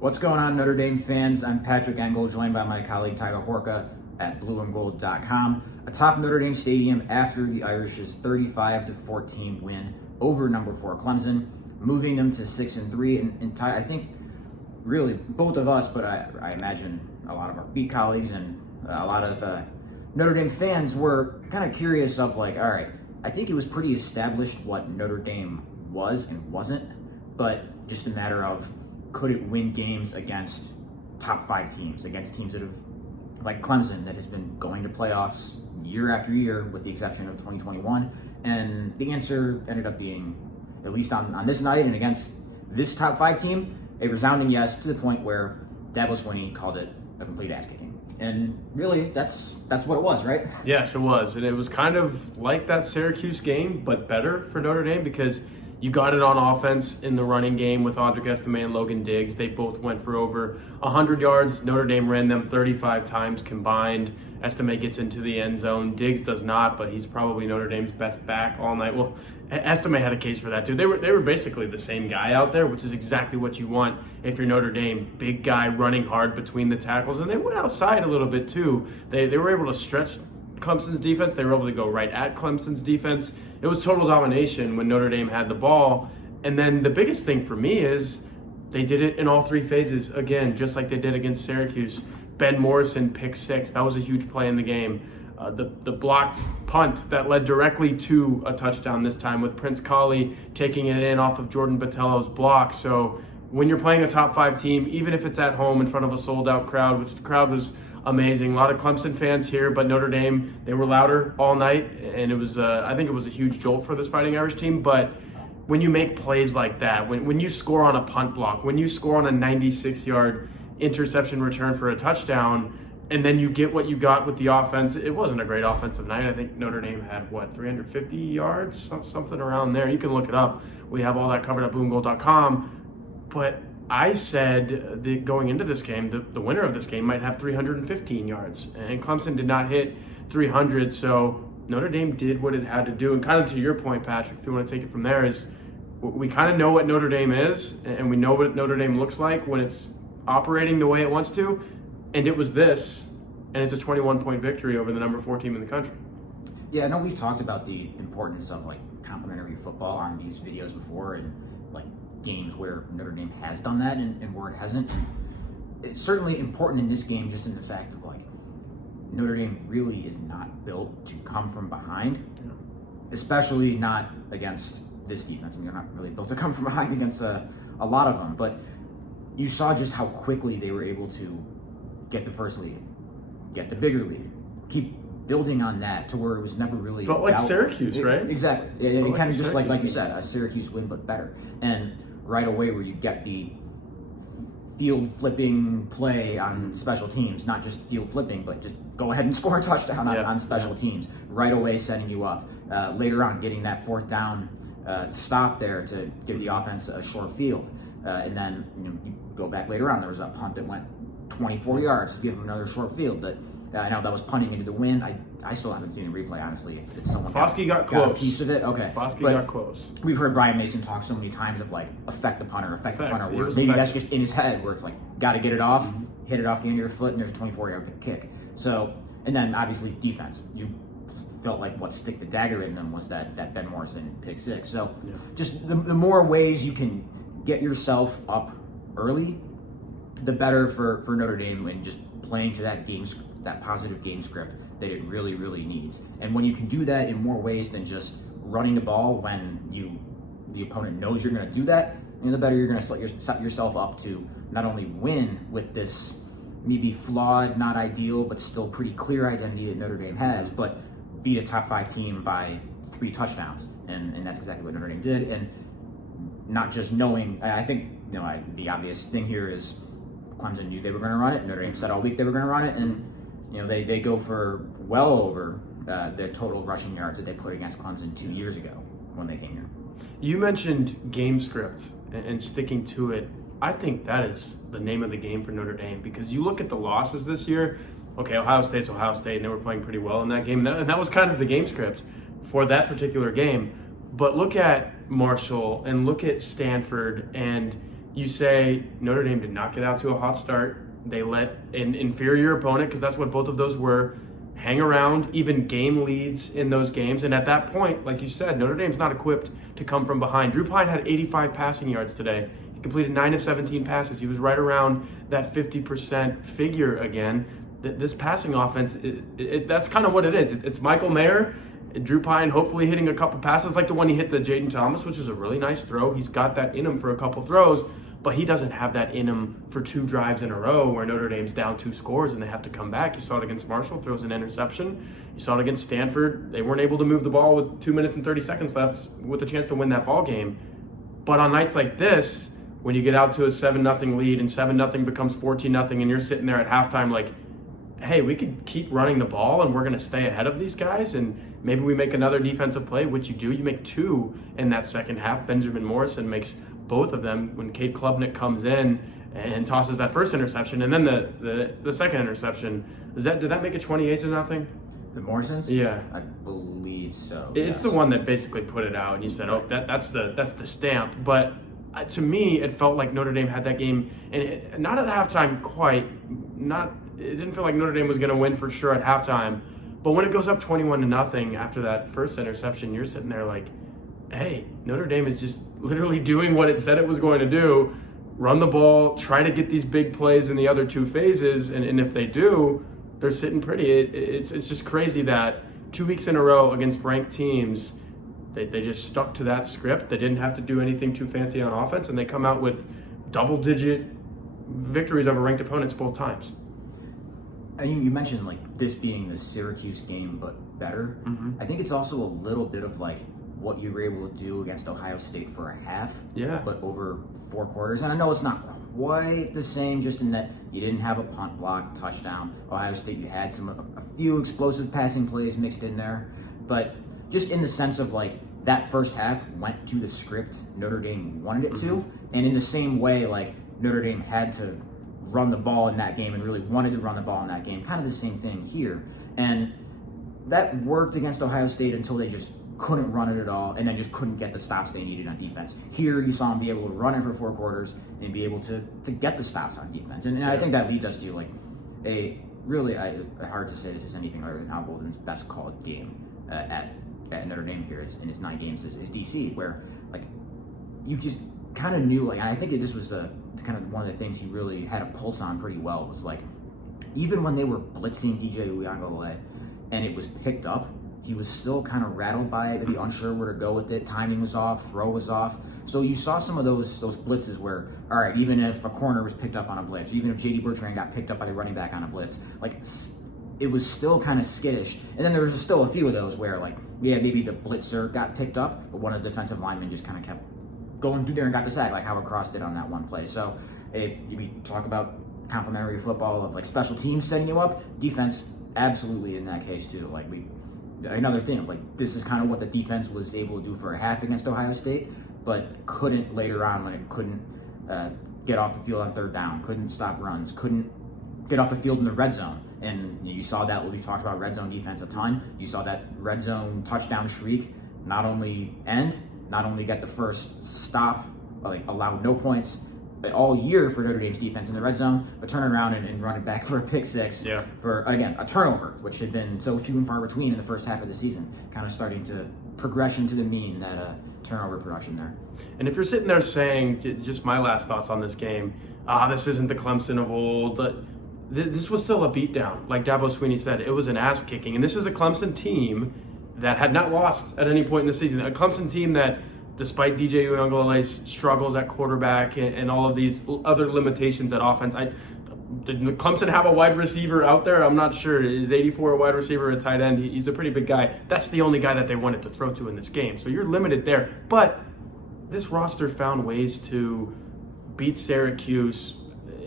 What's going on, Notre Dame fans? I'm Patrick Engel, joined by my colleague Tyler Horka at blueandgold.com. Atop Notre Dame Stadium after the Irish's 35-14 win over number 4 Clemson, moving them to 6-3. And Ty, I think really both of us, but I imagine a lot of our beat colleagues and a lot of Notre Dame fans were kind of curious of like, all right, I think it was pretty established what Notre Dame was and wasn't, but just a matter of could it win games against top 5 teams, against teams that have, like Clemson, that has been going to playoffs year after year with the exception of 2021. And the answer ended up being, at least on this night and against this top 5 team, a resounding yes, to the point where Dabo INSTANT called it a complete ass kicking. And really, that's what it was, right? Yes, it was. And it was kind of like that Syracuse game, but better for Notre Dame because you got it on offense in the running game with Audric Estime and Logan Diggs. They both went for over 100 yards. Notre Dame ran them 35 times combined. Estime gets into the end zone. Diggs does not, but he's probably Notre Dame's best back all night. Well, Estime had a case for that too. They were basically the same guy out there, which is exactly what you want if you're Notre Dame. Big guy running hard between the tackles, and they went outside a little bit too. They were able to stretch Clemson's defense. They were able to go right at Clemson's defense. It was total domination when Notre Dame had the ball. And then the biggest thing for me is they did it in all 3 phases again, just like they did against Syracuse. Ben Morrison pick 6. That was a huge play in the game. The blocked punt that led directly to a touchdown this time with Prince Colley taking it in off of Jordan Botelho's block. So when you're playing a top 5 team, even if it's at home in front of a sold out crowd, which the crowd was amazing. A lot of Clemson fans here, but Notre Dame, they were louder all night, and it was I think it was a huge jolt for this Fighting Irish team. But when you make plays like that, when you score on a punt block, when you score on a 96-yard interception return for a touchdown, and then you get what you got with the offense, it wasn't a great offensive night. I think Notre Dame had, 350 yards? Something around there. You can look it up. We have all that covered at blueandgold.com. But I said that going into this game, the winner of this game might have 315 yards. And Clemson did not hit 300, so Notre Dame did what it had to do. And kind of to your point, Patrick, if you want to take it from there, is we kind of know what Notre Dame is, and we know what Notre Dame looks like when it's operating the way it wants to. And it was this, and it's a 21-point victory over the number 4 team in the country. Yeah, I know we've talked about the importance of like complementary football on these videos before, and like games where Notre Dame has done that and where it hasn't. And it's certainly important in this game, just in the fact of like Notre Dame really is not built to come from behind, especially not against this defense. I mean, they're not really built to come from behind against a lot of them, but you saw just how quickly they were able to get the first lead, get the bigger lead, keep building on that to where it was never really felt like Syracuse, right? Exactly. It kind of just like you said, a Syracuse win, but better. And right away where you get the field flipping play on special teams, not just field flipping, but just go ahead and score a touchdown on special teams, right away setting you up. Later on, getting that 4th down stop there to give the offense a short field. And then you go back later on, there was a punt that went 24 yards to give them another short field. But I know that was punting into the wind. I still haven't seen a replay, honestly. If someone got close. A piece of it, okay. Foskey got close. We've heard Brian Mason talk so many times of like affect the punter. Where maybe that's just in his head, where it's like got to get it off, hit it off the end of your foot, and there's a 24-yard kick. So, and then obviously defense. You felt like what stick the dagger in them was that Ben Morrison pick 6. So, just the more ways you can get yourself up early, the better for Notre Dame when just playing to that positive game script that it really, really needs. And when you can do that in more ways than just running the ball when the opponent knows you're going to do that, the better you're going to set yourself up to not only win with this maybe flawed, not ideal, but still pretty clear identity that Notre Dame has, but beat a top 5 team by 3 touchdowns. And that's exactly what Notre Dame did. And not just knowing, I think the obvious thing here is Clemson knew they were going to run it. Notre Dame said all week they were going to run it, and they go for well over the total rushing yards that they put against Clemson 2 years ago when they came here. You mentioned game script and sticking to it. I think that is the name of the game for Notre Dame, because you look at the losses this year. Okay, Ohio State's Ohio State, and they were playing pretty well in that game, and that was kind of the game script for that particular game. But look at Marshall and look at Stanford, and you say Notre Dame did not get out to a hot start. They let an inferior opponent, because that's what both of those were, hang around, even game leads in those games. And at that point, like you said, Notre Dame's not equipped to come from behind. Drew Pine had 85 passing yards today. He completed 9 of 17 passes. He was right around that 50% figure again. This passing offense, that's kind of what it is. It's Michael Mayer, Drew Pine hopefully hitting a couple passes like the one he hit to Jaden Thomas, which was a really nice throw. He's got that in him for a couple throws, but he doesn't have that in him for 2 drives in a row where Notre Dame's down 2 scores and they have to come back. You saw it against Marshall, throws an interception. You saw it against Stanford. They weren't able to move the ball with 2 minutes and 30 seconds left with a chance to win that ball game. But on nights like this, when you get out to a 7-0 lead and 7-0 becomes 14-0 and you're sitting there at halftime like, hey, we could keep running the ball and we're going to stay ahead of these guys and maybe we make another defensive play, which you do. You make 2 in that second half. Benjamin Morrison makes both of them when Cade Klubnik comes in and tosses that first interception. And then the second interception, did that make it 28-0? The Morrisons? Yeah. I believe so. It's the one that basically put it out and you said, oh, that's the stamp. But to me, it felt like Notre Dame had that game, and not at halftime quite. It didn't feel like Notre Dame was going to win for sure at halftime. But when it goes up 21-0 after that first interception, you're sitting there like, hey, Notre Dame is just literally doing what it said it was going to do. Run the ball, try to get these big plays in the other 2 phases, and if they do, they're sitting pretty. It's just crazy that 2 weeks in a row against ranked teams, they just stuck to that script. They didn't have to do anything too fancy on offense, and they come out with double-digit victories over ranked opponents both times. And you mentioned like this being the Syracuse game, but better. Mm-hmm. I think it's also a little bit of like what you were able to do against Ohio State for a half, but over 4 quarters. And I know it's not quite the same, just in that you didn't have a punt block touchdown. Ohio State, you had a few explosive passing plays mixed in there, but just in the sense of like that first half went to the script Notre Dame wanted it to, and in the same way, like Notre Dame had to run the ball in that game and really wanted to run the ball in that game. Kind of the same thing here. And that worked against Ohio State until they just couldn't run it at all and then just couldn't get the stops they needed on defense. Here you saw them be able to run it for 4 quarters and be able to get the stops on defense. And I think that leads us to like a really, hard to say this is anything other than Al Golden's best called game at Notre Dame here in his 9 games is DC, where like you just kind of knew, like, and I think this was kind of one of the things he really had a pulse on pretty well, was like even when they were blitzing DJ Uyunglele and it was picked up, he was still kind of rattled by it, maybe unsure where to go with it. Timing was off, throw was off. So you saw some of those blitzes where, all right, even if a corner was picked up on a blitz, even if J.D. Bertrand got picked up by the running back on a blitz, like it was still kind of skittish. And then there was still a few of those where, like, yeah, maybe the blitzer got picked up, but one of the defensive linemen just kind of kept going through there and got the sack, like Howard Cross did on that one play. So we talk about complementary football of like special teams setting you up, defense absolutely in that case too. Like another thing, like this is kind of what the defense was able to do for a half against Ohio State, but couldn't later on when it couldn't get off the field on 3rd down, couldn't stop runs, couldn't get off the field in the red zone. And you saw that, we talked about red zone defense a ton. You saw that red zone touchdown streak not only get the first stop, like allow no points all year for Notre Dame's defense in the red zone, but turn around and run it back for a pick 6 for, again, a turnover, which had been so few and far between in the first half of the season, kind of starting to progression to the mean, that turnover production there. And if you're sitting there saying, just my last thoughts on this game, this isn't the Clemson of old, this was still a beatdown. Like Dabo Swinney said, it was an ass kicking. And this is a Clemson team that had not lost at any point in the season. A Clemson team that, despite DJ Uyunglele's struggles at quarterback and all of these other limitations at offense, did Clemson have a wide receiver out there? I'm not sure. Is 84 a wide receiver, a tight end? He's a pretty big guy. That's the only guy that they wanted to throw to in this game. So you're limited there. But this roster found ways to beat Syracuse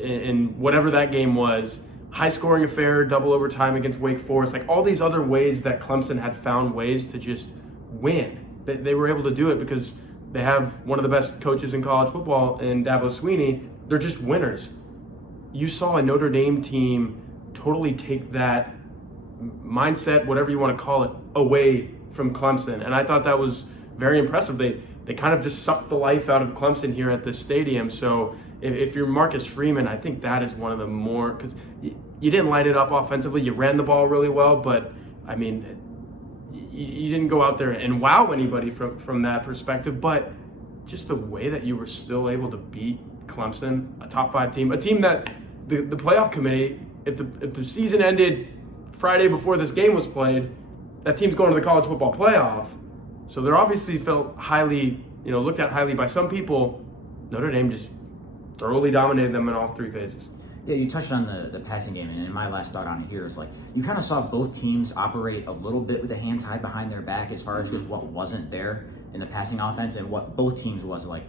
in whatever that game was. High-scoring affair, double overtime against Wake Forest. Like all these other ways that Clemson had found ways to just win. They were able to do it because they have one of the best coaches in college football in Dabo Swinney. They're just winners. You saw a Notre Dame team totally take that mindset, whatever you want to call it, away from Clemson. And I thought that was very impressive. they kind of just sucked the life out of Clemson here at this stadium. So if you're Marcus Freeman, I think that is one of the more, because you didn't light it up offensively. You ran the ball really well, but I mean, you didn't go out there and wow anybody from that perspective. But just the way that you were still able to beat Clemson, a top 5 team, a team that the playoff committee, if the season ended Friday before this game was played, that team's going to the college football playoff. So they're obviously felt highly, looked at highly by some people. Notre Dame just thoroughly dominated them in all 3 phases. Yeah, you touched on the passing game, and my last thought on it here is like you kind of saw both teams operate a little bit with a hand tied behind their back as far as just what wasn't there in the passing offense, and what both teams was like,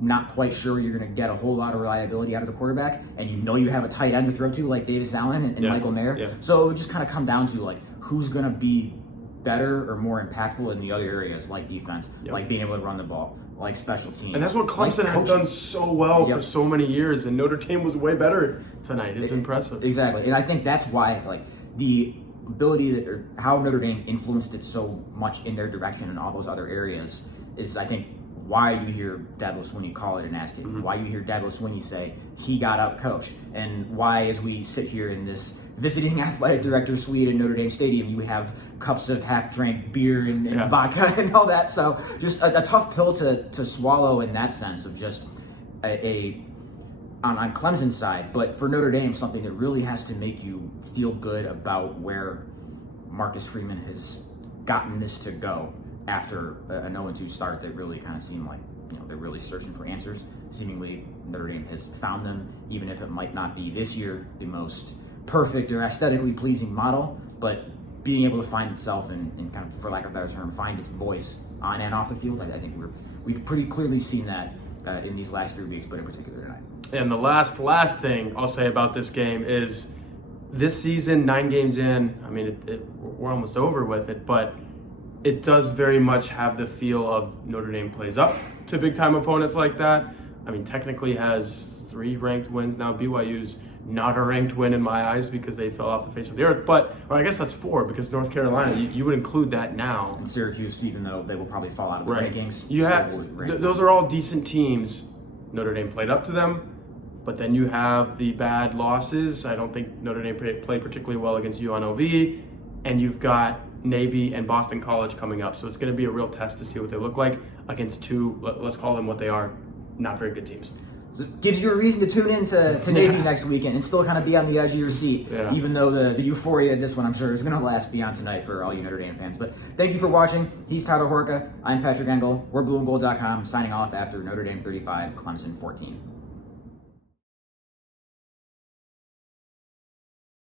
not quite sure you're going to get a whole lot of reliability out of the quarterback, and you have a tight end to throw to like Davis Allen and Michael Mayer. Yeah. So it would just kind of come down to like who's going to be better or more impactful in the other areas like defense, like being able to run the ball, like special teams. And that's what Clemson had done so well for so many years, and Notre Dame was way better tonight. It's impressive. Exactly, and I think that's why like the ability or how Notre Dame influenced it so much in their direction and all those other areas is, I think, why you hear Dabo Swinney call it an ass kicking, why you hear Dabo Swinney say he got out coached, and why as we sit here in this visiting athletic director suite in Notre Dame Stadium, you have cups of half-drank beer and vodka and all that. So just a tough pill to swallow in that sense of just on Clemson's side. But for Notre Dame, something that really has to make you feel good about where Marcus Freeman has gotten this to go after a 0-2 start that really kind of seemed like, they're really searching for answers. Seemingly, Notre Dame has found them, even if it might not be this year the most perfect or aesthetically pleasing model, but being able to find itself and kind of, for lack of a better term, find its voice on and off the field. I think we've pretty clearly seen that in these last 3 weeks, but in particular tonight. And the last thing I'll say about this game is this season, 9 games in, I mean, we're almost over with it, but it does very much have the feel of Notre Dame plays up to big-time opponents like that. I mean, technically has 3 ranked wins now. BYU's not a ranked win in my eyes because they fell off the face of the earth. But, or I guess that's 4 because North Carolina, you would include that now. And Syracuse, even though they will probably fall out of the rankings. Those are all decent teams. Notre Dame played up to them. But then you have the bad losses. I don't think Notre Dame played particularly well against UNLV. And you've got Navy and Boston College coming up. So it's going to be a real test to see what they look like against 2, let's call them what they are, not very good teams. So it gives you a reason to tune in to Navy next weekend and still kind of be on the edge of your seat, even though the euphoria of this one, I'm sure, is going to last beyond tonight for all you Notre Dame fans. But thank you for watching. He's Tyler Horka. I'm Patrick Engel. We're blueandgold.com, signing off after Notre Dame 35, Clemson 14.